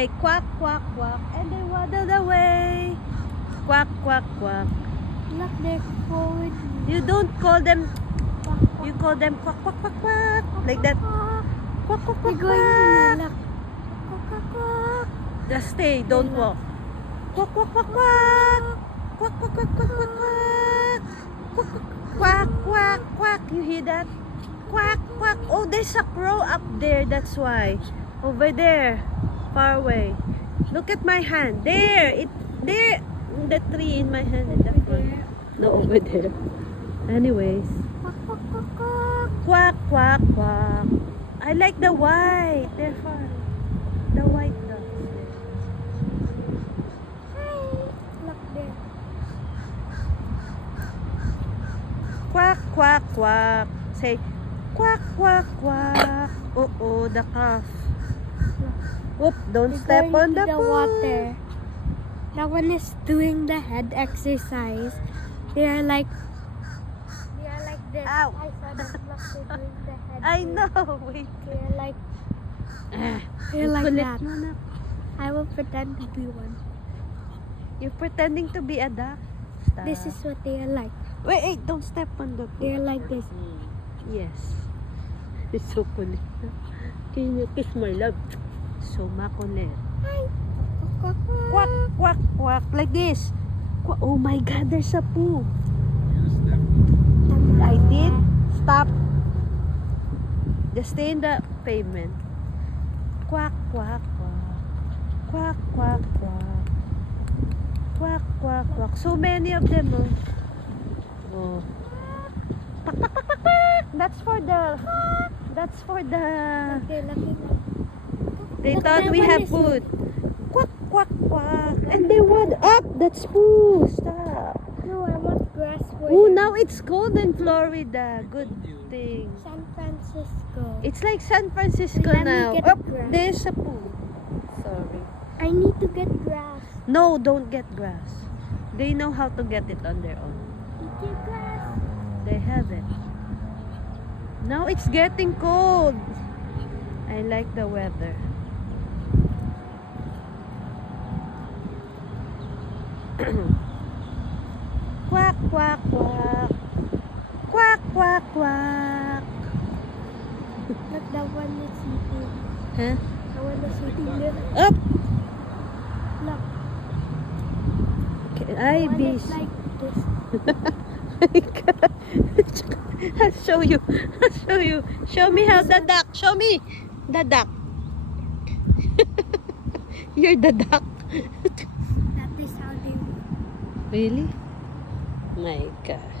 They quack, quack, quack, and they waddled away. Quack, quack, quack. Look, they're forward. You don't call them, you call them quack, quack, quack, quack. Like that. Quack, quack, We're quack, going to quack. look. Quack, quack, quack. Just stay, don't walk. Quack, quack, quack, quack. Quack, quack, quack, quack, quack, quack. Quack, quack, quack, quack. You hear that? Quack, quack. Oh, there's a crow up there, that's why. Over there. Far away. Look at my hand. There. There. The tree in my hand in the front. No, over there. Anyways. Quack, quack, quack, quack. Quack, quack, quack. I like the white. They're fun. The white ducks. Hi. Look there. Quack, quack, quack. Say, quack, quack, quack. Oh, the calf. Whoop, don't They're step going on to the pool. water. That one is doing the head exercise. They are like this. Ow. I saw them. Look, they're doing the head. I thing. know. Wait. They're like Ah, they're like kulit that. mo na. I will pretend to be one. You're pretending to be a duck. Stop. This is what they are like. Wait, don't step on the pool. They're like this. Yes. It's so kulit. Can you kiss my love? So makulit. Hi. Quack, quack, quack. Like this. Oh my God, there's a poo. I did. Stop. Just stay in the pavement. Quack, quack, quack. Quack, quack, quack. Quack, quack, quack. So many of them, oh. Oh. Quack, quack, quack, quack, quack. That's for the, They're looking like they Look, thought that we one have is- food. Quack, quack, quack. And they went up. That's poo. Stop. no, I want grass for Oh, them. now it's cold in Florida. Good thing. San Francisco. It's like San Francisco Let me now. get Oh, grass. there's a pool. Sorry. I need to get grass. No, don't get grass. They know how to get it on their own. Get grass. They have it. Now it's getting cold. I like the weather. Quack, quack, quack. Quack, quack, quack. Look, that one is eating. Huh? That one is eating. Look. Up. Look. I One be. is like this. I'll show you. I'll show you. Show me how the duck. Show me the duck. You're the duck. That is how they. Really? My gosh.